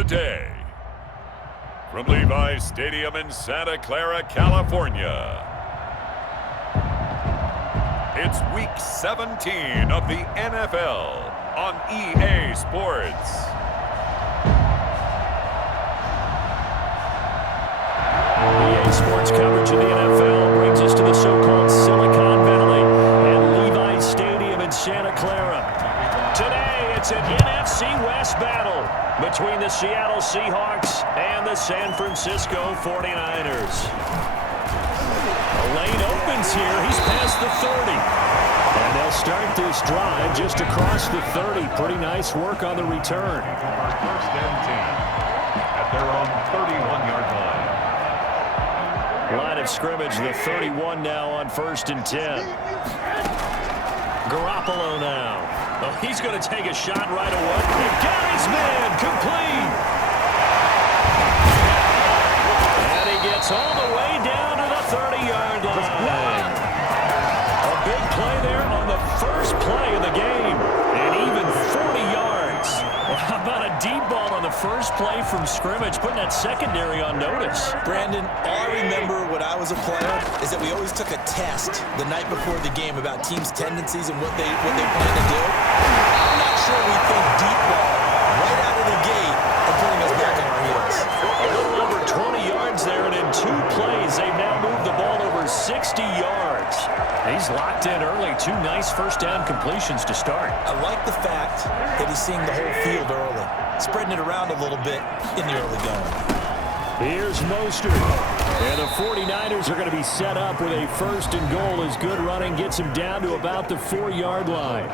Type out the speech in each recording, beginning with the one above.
Today, from Levi's Stadium in Santa Clara, California, it's Week 17 of the NFL on EA Sports. EA Sports coverage of the NFL brings us to the so-called Silicon Valley and Levi's Stadium in Santa Clara. Today, it's an NFC West battle between the Seattle Seahawks and the San Francisco 49ers. The lane opens here. He's past the 30. And they'll start this drive just across the 30. Pretty nice work on the return. First and 10 at their own 31-yard line. Line of scrimmage, the 31 now on 1st and 10. Garoppolo now. Oh, he's going to take a shot right away. He got his man complete. And he gets all the way down to the 30-yard line. A big play there on the first play of the game. And even 40 yards. Well, how about a deep ball on the first play from scrimmage, putting that secondary on notice? Brandon, all I remember when I was a player is that we always took a test the night before the game about teams' tendencies and what they plan to do. I'm not sure we think deep ball right out of the gate and putting us back on our heels. A little over 20 yards there, and in 2 plays, they've now moved the ball over 60 yards. He's locked in early. 2 nice first down completions to start. I like the fact that he's seeing the whole field early, spreading it around a little bit in the early going. Here's Mostert. And the 49ers are going to be set up with a 1st and goal as good running gets him down to about the 4-yard line.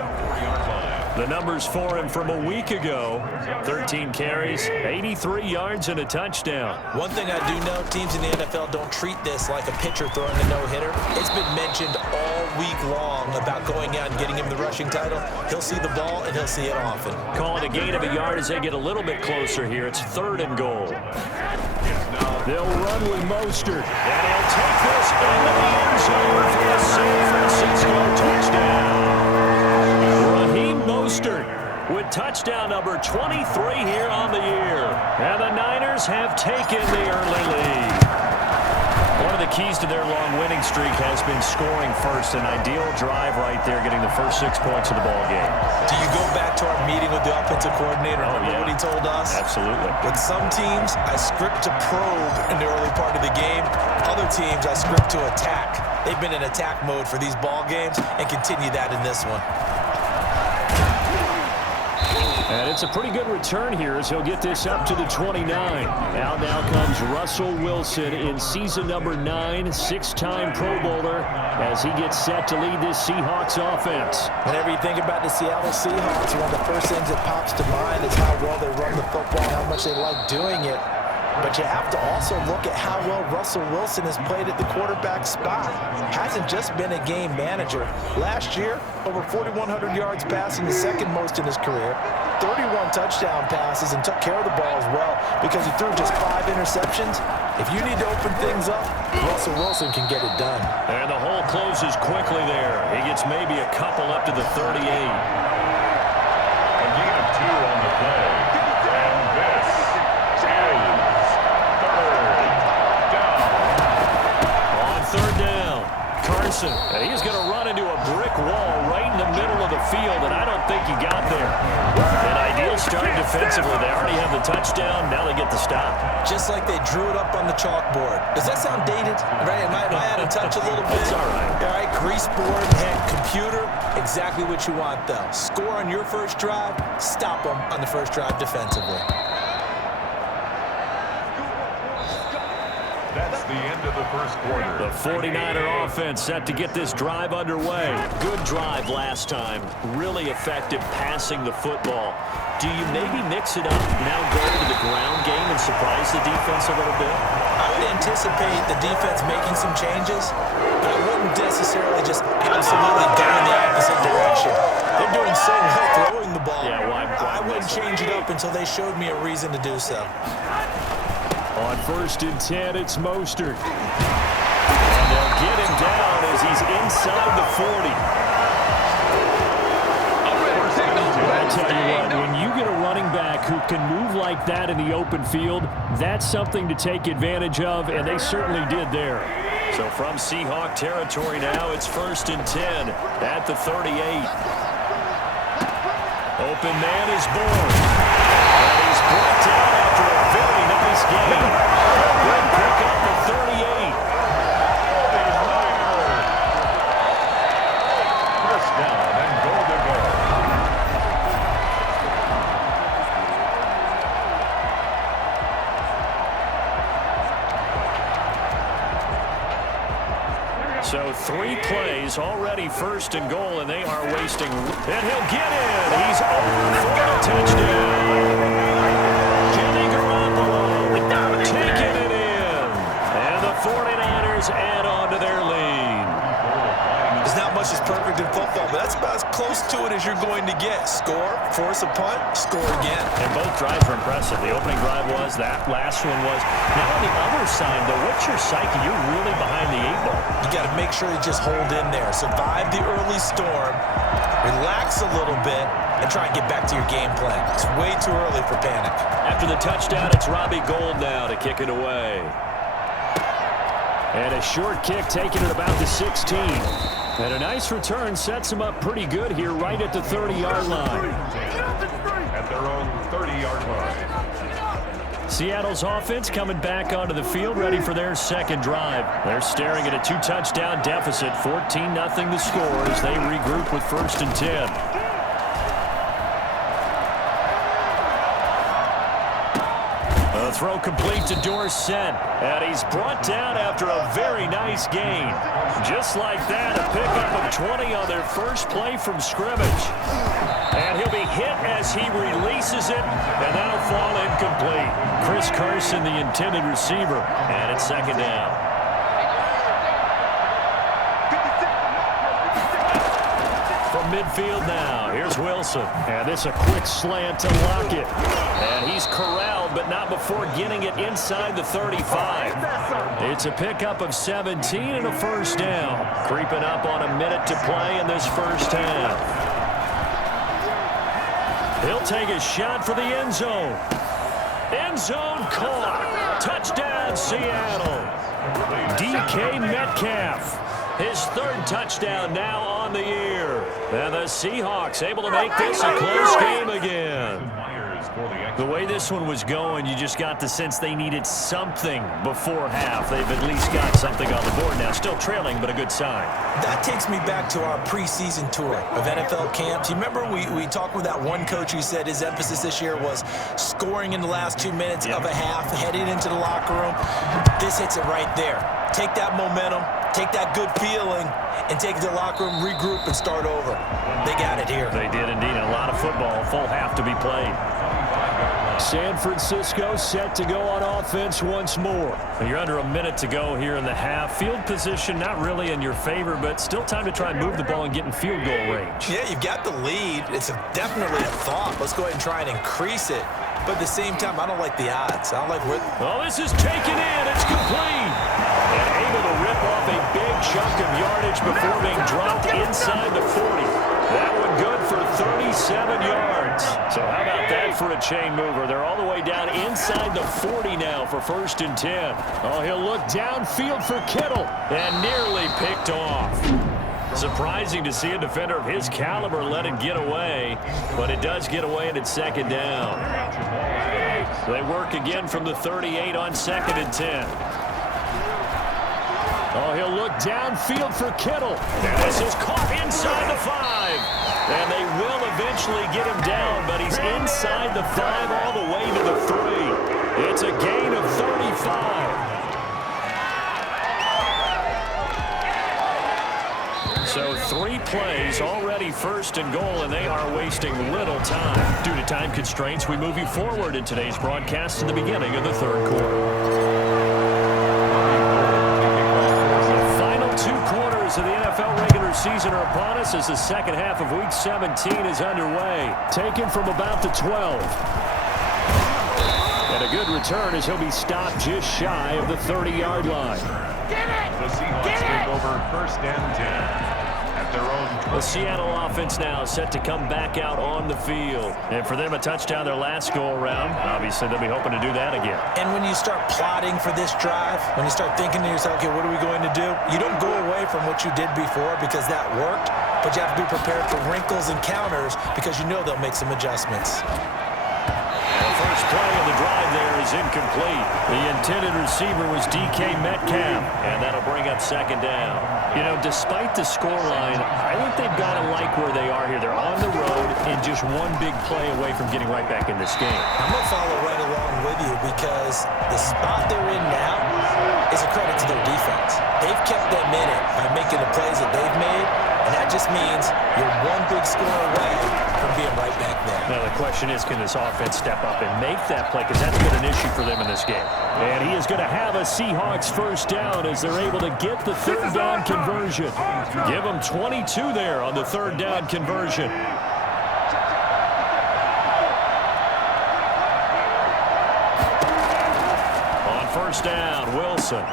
The numbers for him from a week ago: 13 carries, 83 yards, and a touchdown. One thing I do know, teams in the NFL don't treat this like a pitcher throwing a no-hitter. It's been mentioned all week long about going out and getting him the rushing title. He'll see the ball, and he'll see it often. Call it a gain of a yard as they get a little bit closer here. It's 3rd and goal. They'll run with Mostert, and he'll take this into the end zone for the San Francisco touchdown. Mostert with touchdown number 23 here on the year. And the Niners have taken the early lead. One of the keys to their long winning streak has been scoring first. An ideal drive right there, getting the first 6 points of the ball game. Do you go back to our meeting with the offensive coordinator? Remember what he told us? Absolutely. With some teams, I script to probe in the early part of the game. Other teams, I script to attack. They've been in attack mode for these ball games and continue that in this one. And it's a pretty good return here as he'll get this up to the 29. Now comes Russell Wilson in season number 9, 6-time Pro Bowler, as he gets set to lead this Seahawks offense. Whenever you think about the Seattle Seahawks, one of the first things that pops to mind is how well they run the football and how much they like doing it. But you have to also look at how well Russell Wilson has played at the quarterback spot. Hasn't just been a game manager. Last year, over 4,100 yards passing, the second most in his career. 31 touchdown passes and took care of the ball as well because he threw just 5 interceptions. If you need to open things up, Russell Wilson can get it done. And the hole closes quickly there. He gets maybe a couple up to the 38. A gain of 2 on the play. And this is 3rd down. On 3rd down, Carson. He's going to run into a brick wall right in the middle of the field, and I don't think he got there. An ideal start defensively. They already have the touchdown. Now they get the stop. Just like they drew it up on the chalkboard. Does that sound dated? Right? Am I out of touch a little bit? It's all right. All right, grease board, head, computer, exactly what you want, though. Score on your first drive, stop them on the first drive defensively. That's the end of the first quarter. The 49er offense set to get this drive underway. Good drive last time. Really effective passing the football. Do you maybe mix it up, now go to the ground game and surprise the defense a little bit? I would anticipate the defense making some changes, but I wouldn't necessarily just absolutely go in the opposite direction. They're doing so well throwing the ball. Yeah, why I wouldn't change it up until they showed me a reason to do so. On 1st and 10, it's Mostert. And they'll get him down as he's inside the 40. I tell you what, when you get a running back who can move like that in the open field, that's something to take advantage of, and they certainly did there. So from Seahawk territory now, it's 1st and 10 at the 38. Open man is born. And he's brought down after a very nice game. A good pickup of 38. First down and goal to go. So 3 plays already 1st and goal, and they are wasting. And he'll get in. He's over for a touchdown. Jimmy Garoppolo taking it in. And the 49ers add on to their lead. There's not much that's perfect in football, but that's about as close to it as you're going to get. Score, force a punt, score again. And both drives were impressive. The opening drive was, that last one was. Now on the other side, though, what's your psyche? You're really behind the 8 ball. You got to make sure you just hold in there. Survive the early storm, relax a little bit, and try and get back to your game plan. It's way too early for panic. After the touchdown, it's Robbie Gould now to kick it away. And a short kick taken at about the 16. And a nice return sets him up pretty good here right at the 30-yard line. At their own 30-yard line. Seattle's offense coming back onto the field, ready for their second drive. They're staring at a 2-touchdown deficit, 14-0 the score as they regroup with 1st and 10. The throw complete to Dorsett, and he's brought down after a very nice gain. Just like that, a pickup of 20 on their first play from scrimmage. And he'll be hit as he releases it, and that'll fall incomplete. Chris Carson, the intended receiver, and it's 2nd down. From midfield now, here's Wilson. And this a quick slant to Lockett. And he's corralled, but not before getting it inside the 35. It's a pickup of 17 and a 1st down. Creeping up on a minute to play in this first half. He'll take a shot for the end zone. End zone caught. Touchdown, Seattle. DK Metcalf. His 3rd touchdown now on the year. And the Seahawks able to make this a close game again. The way this one was going, you just got the sense they needed something before half. They've at least got something on the board now. Still trailing, but a good sign. That takes me back to our preseason tour of NFL camps. You remember we talked with that one coach who said his emphasis this year was scoring in the last 2 minutes of a half, heading into the locker room. This hits it right there. Take that momentum, take that good feeling, and take it to the locker room, regroup, and start over. They got it here. They did indeed. A lot of football, full half to be played. San Francisco set to go on offense once more. You're under a minute to go here in the half. Field position not really in your favor, but still time to try and move the ball and get in field goal range. Yeah, you've got the lead. It's definitely a thought. Let's go ahead and try and increase it. But at the same time, I don't like the odds. I don't like where... Oh, this is taken in. It's complete. And able to rip off a big chunk of yardage before being dropped inside the 40. That one good for 37 yards. So how about that for a chain mover? They're all the way down inside the 40 now for 1st and 10. Oh, he'll look downfield for Kittle and nearly picked off. Surprising to see a defender of his caliber let it get away, but it does get away and it's 2nd down. They work again from the 38 on 2nd and 10. Oh, he'll look downfield for Kittle. And this is caught inside the 5. And they will eventually get him down, but he's inside the 5 all the way to the 3. It's a gain of 35. So 3 plays, already 1st and goal, and they are wasting little time. Due to time constraints, we move you forward in today's broadcast to the beginning of the 3rd quarter. Of the NFL regular season are upon us as the second half of Week 17 is underway. Taken from about the 12. And a good return as he'll be stopped just shy of the 30-yard line. The Seahawks take over 1st and 10 at their own. The Seattle offense now set to come back out on the field. And for them, a touchdown their last go-around. Obviously, they'll be hoping to do that again. And when you start plotting for this drive, when you start thinking to yourself, okay, what are we going to do? You don't go away from what you did before because that worked, but you have to be prepared for wrinkles and counters because you know they'll make some adjustments. The first play of the drive there is incomplete. The intended receiver was DK Metcalf, and that'll bring up second down. You know, despite the scoreline, I think they've got to like where they are here. They're on the road and just one big play away from getting right back in this game. I'm going to follow right along with you because the spot they're in now is a credit to their defense. They've kept them in it by making the plays that they've made, and that just means you're one big score away from being right back there. Now, the question is, can this offense step up and make that play? Because that's been an issue for them in this game. And he is going to have a Seahawks first down as they're able to get the third down conversion. Give them 22 there on the third down conversion. On first down, Wilson.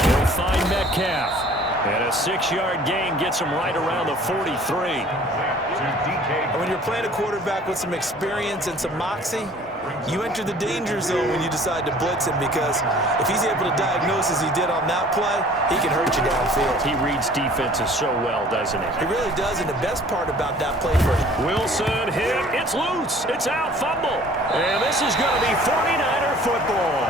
He'll find Metcalf. And a 6-yard gain gets him right around the 43. And when you're playing a quarterback with some experience and some moxie, you enter the danger zone when you decide to blitz him because if he's able to diagnose as he did on that play, he can hurt you downfield. He reads defenses so well, doesn't he? He really does, and the best part about that play for him. Wilson hit. It's loose. It's out. Fumble. And this is going to be 49er football.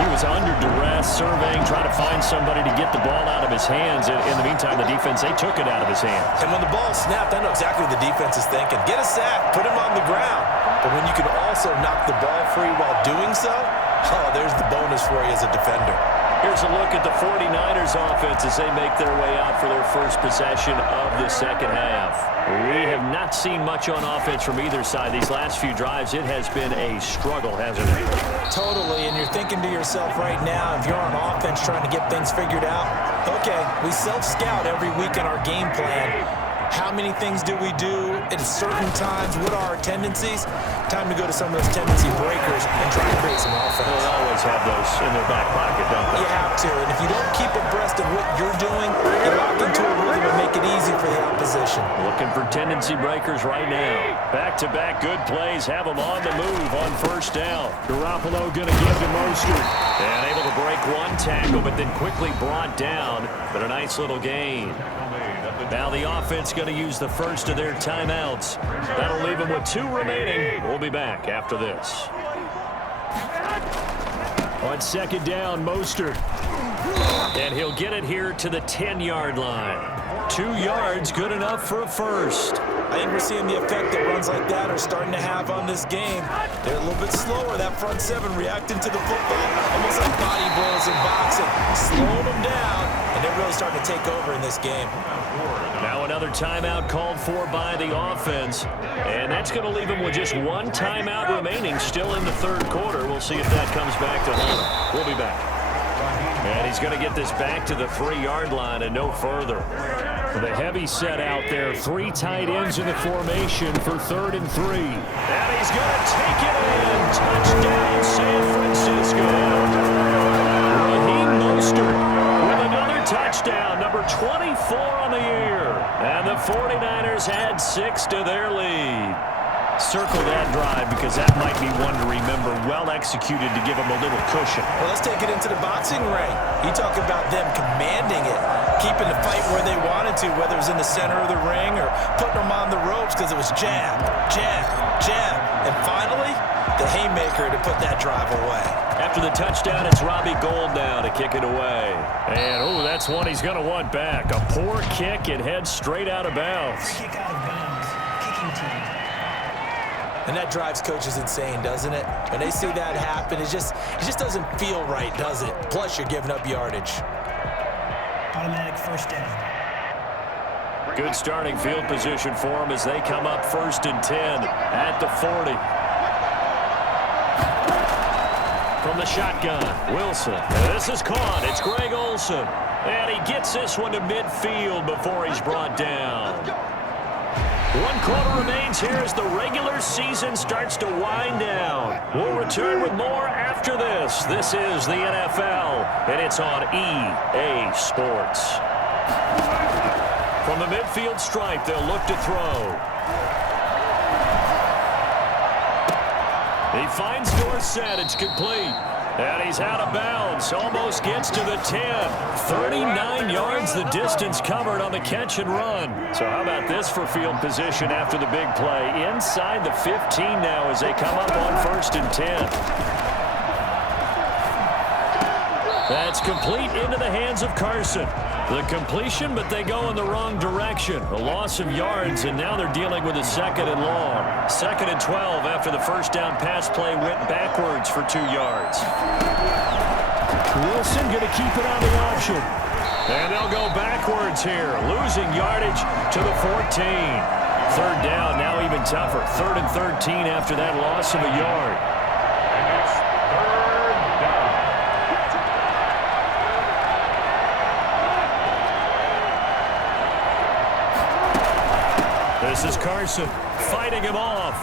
He was under duress, surveying, trying to find somebody to get the ball out of his hands. In the meantime, the defense, they took it out of his hands. And when the ball snapped, I know exactly what the defense is thinking. Get a sack, put him on the ground. But when you can also knock the ball free while doing so, oh, there's the bonus for you as a defender. Here's a look at the 49ers offense as they make their way out for their first possession of the second half. We have not seen much on offense from either side. These last few drives, it has been a struggle, hasn't it? Totally, and you're thinking to yourself right now, if you're on offense trying to get things figured out, okay, we self-scout every week in our game plan. How many things do we do at certain times? What are our tendencies? Time to go to some of those tendency breakers and try to create some offense. They always have those in their back pocket, don't they? You have to, and if you don't keep abreast of what you're doing, you lock into a rhythm and make it easy for the opposition. Looking for tendency breakers right now. Back-to-back good plays have them on the move on first down. Garoppolo going to give to Mostert. And able to break one tackle, but then quickly brought down. But a nice little gain. Now the offense going to use the first of their timeouts. That'll leave them with 2 remaining. We'll be back after this. On second down, Mostert. And he'll get it here to the 10-yard line. 2 yards, good enough for a first. I think we're seeing the effect that runs like that are starting to have on this game. They're a little bit slower, that front 7 reacting to the football, almost like body blows in boxing, slowing them down, and they're really starting to take over in this game. Now another timeout called for by the offense, and that's going to leave them with just 1 timeout remaining still in the third quarter. We'll see if that comes back to haunt them. We'll be back. And he's going to get this back to the 3-yard line and no further. The heavy set out there, 3 tight ends in the formation for 3rd and 3. And he's going to take it in. Touchdown, San Francisco. Raheem Mostert with another touchdown, number 24 on the year. And the 49ers add 6 to their lead. Circle that drive because that might be one to remember. Well executed to give them a little cushion. Well, let's take it into the boxing ring. You talk about them commanding it, keeping the fight where they wanted to, whether it was in the center of the ring or putting them on the ropes because it was jab, jab, jab. And finally, the haymaker to put that drive away. After the touchdown, it's Robbie Gould now to kick it away. And, oh, that's one he's going to want back. A poor kick and heads straight out of bounds. Kick out of bounds. Kicking team. And that drives coaches insane, doesn't it? When they see that happen, it just doesn't feel right, does it? Plus, you're giving up yardage. Automatic first down. Good starting field position for them as they come up 1st and 10 at the 40. From the shotgun, Wilson. This is caught. It's Greg Olsen. And he gets this one to midfield before he's brought down. 1 quarter remains here as the regular season starts to wind down. We'll return with more after this. This is the NFL, and it's on EA Sports. From the midfield stripe, they'll look to throw. He finds Dorsett. It's complete. And he's out of bounds. Almost gets to the 10. 39 yards the distance covered on the catch and run. So how about this for field position after the big play? Inside the 15 now as they come up on 1st and 10. That's complete into the hands of Carson. The completion, but they go in the wrong direction. A loss of yards, and now they're dealing with a 2nd and long. 2nd and 12 after the first down pass play went backwards for 2 yards. Wilson going to keep it on the option. And they'll go backwards here, losing yardage to the 14. 3rd down, now even tougher. 3rd and 13 after that loss of a yard. And it's 3rd down. This is Carson fighting him off.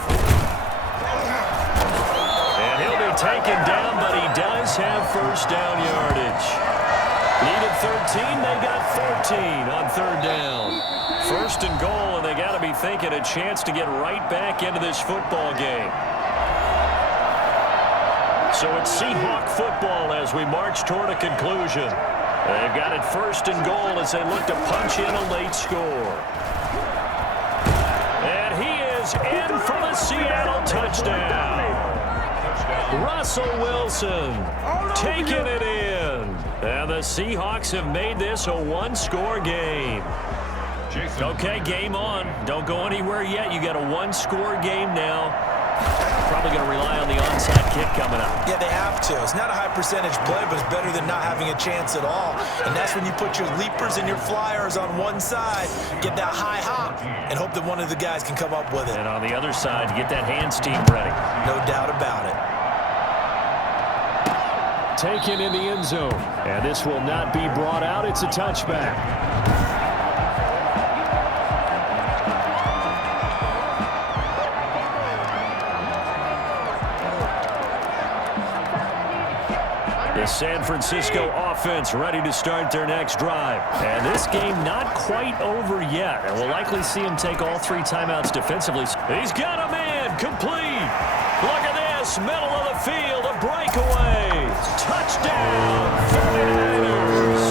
And he'll be taken down, but he does have first down yardage. Needed 13, they got 14 on 3rd down. 1st and goal, and they got to be thinking a chance to get right back into this football game. So it's Seahawk football as we march toward a conclusion. They've got it 1st and goal as they look to punch in a late score. In for the Seattle touchdown. Russell Wilson taking it in. And the Seahawks have made this a 1-score game. Okay, game on. Don't go anywhere yet. You got a 1-score game now. Probably going to rely on the onside kick coming up. Yeah, they have to. It's not a high percentage play, but it's better than not having a chance at all. And that's when you put your leapers and your flyers on one side, get that high hop, and hope that one of the guys can come up with it. And on the other side, get that hands team ready. No doubt about it. Taken in the end zone. And this will not be brought out. It's a touchback. The San Francisco offense ready to start their next drive. And this game not quite over yet. And we'll likely see him take all 3 timeouts defensively. He's got a man complete. Look at this. Middle of the field. A breakaway. Touchdown. 49ers.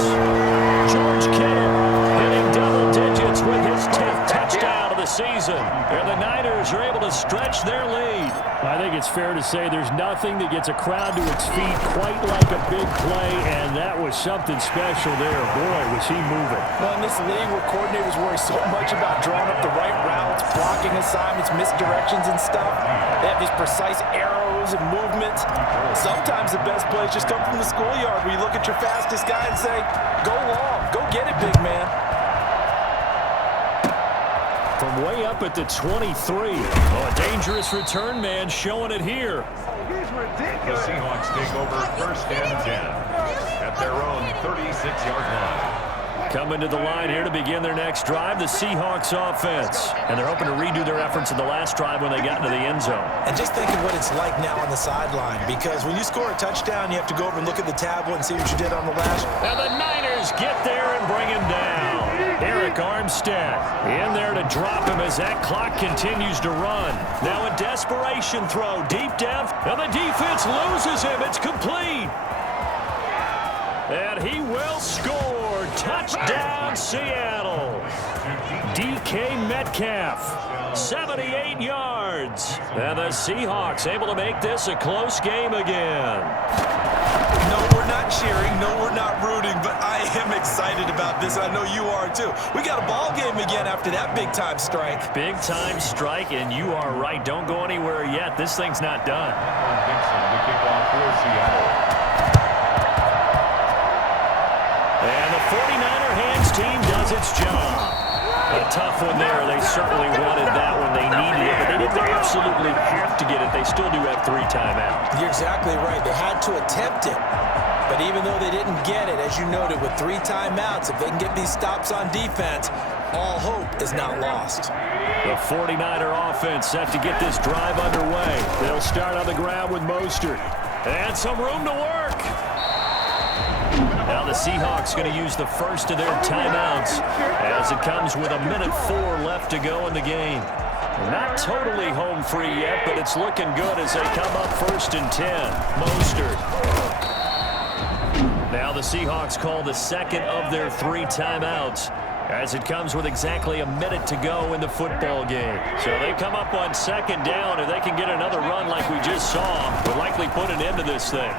George Kittle hitting double digits with his 10th touchdown of the season. And the Niners are able to stretch their lead. I think it's fair to say there's nothing that gets a crowd to its feet quite like a big play, and that was something special there. Boy, was he moving. Well, in this league where coordinators worry so much about drawing up the right routes, blocking assignments, misdirections and stuff, they have these precise arrows and movements. Sometimes the best plays just come from the schoolyard where you look at your fastest guy and say, go long, go get it, big man. From way up at the 23. Oh, a dangerous return man showing it here. The Seahawks take over 1st and 10 at their own 36-yard line. Coming to the line here to begin their next drive, the Seahawks offense. And they're hoping to redo their efforts in the last drive when they got into the end zone. And just think of what it's like now on the sideline, because when you score a touchdown, you have to go over and look at the tablet and see what you did on the last. And the Niners get there and bring him down. Eric Armstead in there to drop him as that clock continues to run. Now a desperation throw, deep depth, and the defense loses him. It's complete. And he will score. Touchdown, Seattle. DK Metcalf, 78 yards. And the Seahawks able to make this a close game again. No, we're not cheering. No, we're not rooting, but I am excited about this. I know you are too. We got a ball game again after that big-time strike. Big-time strike, and you are right. Don't go anywhere yet. This thing's not done. Dixon to kick off for Seattle. And the 49er hands team does its job. A tough one there. They certainly wanted that one. They needed it, but they didn't absolutely have to get it. They still do have 3 timeouts. You're exactly right. They had to attempt it. But even though they didn't get it, as you noted, with 3 timeouts, if they can get these stops on defense, all hope is not lost. The 49er offense set to get this drive underway. They'll start on the ground with Mostert. And some room to work. Now the Seahawks going to use the first of their timeouts as it comes with 1:04 left to go in the game. Not totally home free yet, but it's looking good as they come up 1st and 10. Mostert. Now the Seahawks call the second of their 3 timeouts as it comes with exactly 1 minute to go in the football game. So they come up on 2nd down. If they can get another run like we just saw, will likely put an end to this thing.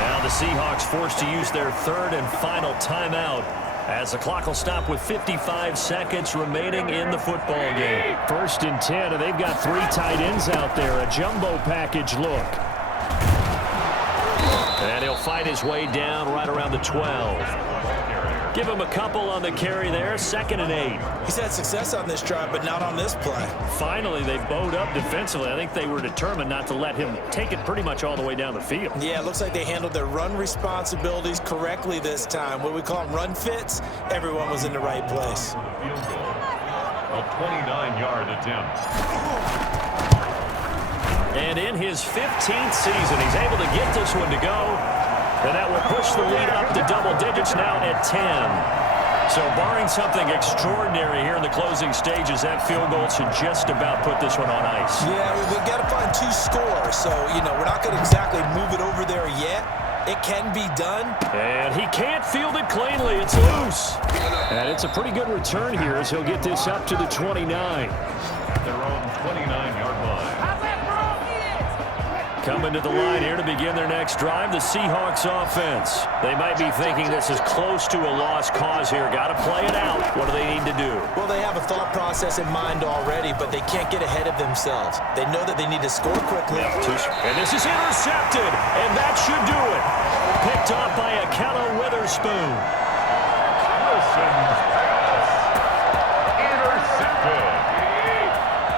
Now the Seahawks forced to use their 3rd and final timeout as the clock will stop with 55 seconds remaining in the football game. 1st and 10, and they've got 3 tight ends out there. A jumbo package look. And he'll fight his way down right around the 12. Give him a couple on the carry there. 2nd and 8. He's had success on this drive, but not on this play. Finally, they bowed up defensively. I think they were determined not to let him take it pretty much all the way down the field. Yeah, it looks like they handled their run responsibilities correctly this time. What we call them run fits, everyone was in the right place. Field goal. A 29-yard attempt. And in his 15th season, he's able to get this one to go. And that will push the lead up to double digits now at 10. So barring something extraordinary here in the closing stages, that field goal should just about put this one on ice. Yeah, we've got to find 2 scores. So, we're not going to exactly move it over there yet. It can be done. And he can't field it cleanly. It's loose. And it's a pretty good return here as he'll get this up to the 29. At their own 29-yard line. Coming to the line here to begin their next drive, the Seahawks offense. They might be thinking this is close to a lost cause here. Got to play it out. What do they need to do? Well, they have a thought process in mind already, but they can't get ahead of themselves. They know that they need to score quickly. And this is intercepted, and that should do it. Picked off by Akella Witherspoon. Intercepted.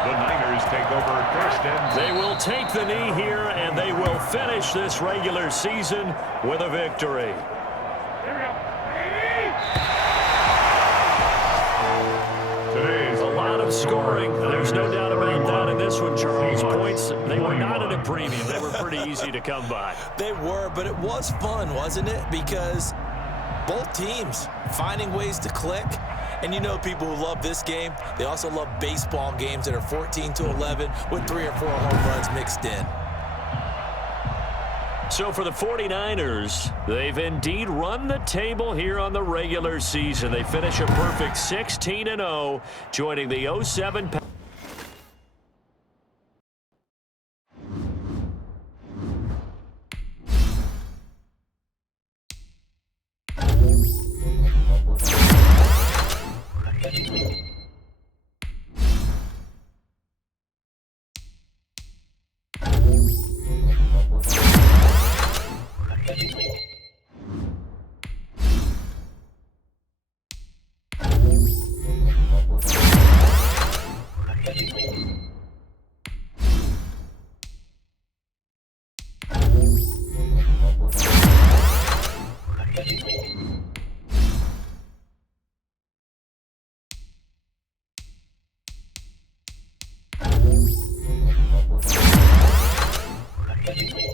The Niners take over 1st and 10. They will take the knee here, and they will finish this regular season with a victory. Today's A lot of scoring. There's no doubt about that in this one, Charles. Points, they were not at a premium. They were pretty easy to come by. They were, but it was fun, wasn't it? Because both teams finding ways to click. And people who love this game, they also love baseball games that are 14-11 with 3 or 4 home runs mixed in. So for the 49ers, they've indeed run the table here on the regular season. They finish a perfect 16-0, joining the 07. Thank you.